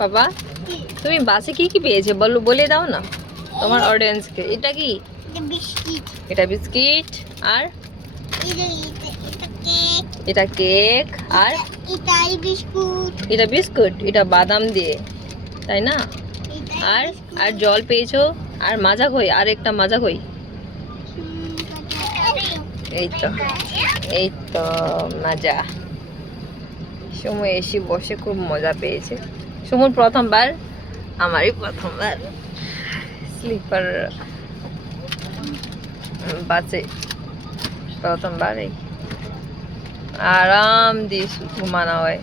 বাবা তুমি বাসে কি কি পেয়েছো বলে দাও না তোমার অডিয়েন্সকে। এটা কি? এটা বিস্কিট। আর এটা কেক। আর এটা বিস্কুট। এটা বাদাম দিয়ে, তাই না? আর আর জল পেয়েছো। আর মাজা কই? আর একটা মাজা কই? এই তো, এই তো মাজা। সময় এসে বসে খুব মজা পেয়েছে। সময় প্রথমবার, আমারই প্রথমবার স্লিপার বাসে প্রথমবার আরাম দিয়ে ঘুমানো হয়।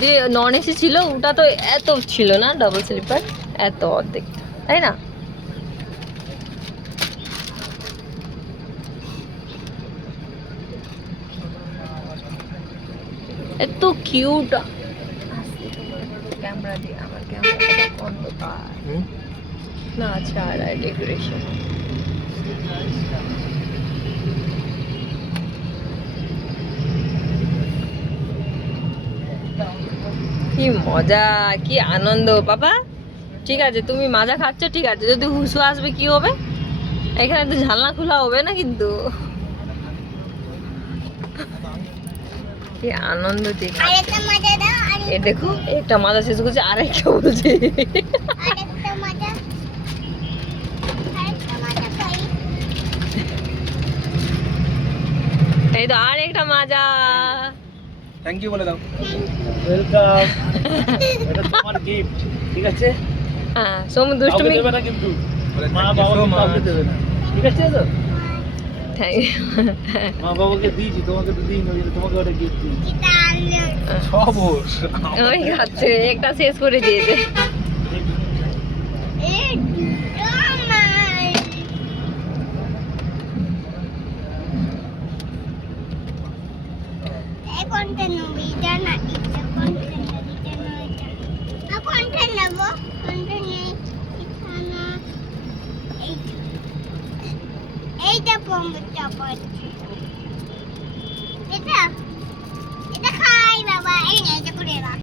যে নন এসি ছিল ওটা তো এত ছিল না, ডাবল স্লিপার এত অর্ধেক, তাই না? এত কিউট। ক্যামেরা দিয়ে আমার ক্যামেরাটা অন্ধকার না, ছাড়া ডেকোরেশন। কি মজা, কি আনন্দ বাবা। ঠিক আছে তুমি মাজা খাচ্ছ, ঠিক আছে, যদি হুসু আসবে কি হবে? এখানে তো জানলা খোলা হবে না কিন্তু। কি আনন্দ ঠিক। এ দেখো একটা মাজা শেষ করছে, আরেকটা বলছে। এই তো আরেকটা মাজা। থ্যাংক ইউ বলে দাও। ওয়েলকাম। এটা তোমার গিফট, ঠিক আছে? হ্যাঁ, সোমু দুষ্টুমি দেবে না কিন্তু। মা বাবা কাউকে দেবে না, ঠিক আছে তো? Thank you. মা বাবাকে দিয়েছি, তোমাকে তো দিই না, তোমাকে ওটা গিফট দিয়েছি। সব ওই খাচ্ছে, একটা শেষ করে দিয়েছে। এইটা পম্বটা পড়ছে, এটা এটা খাই বাবা, এই নে এটা করে রাখ।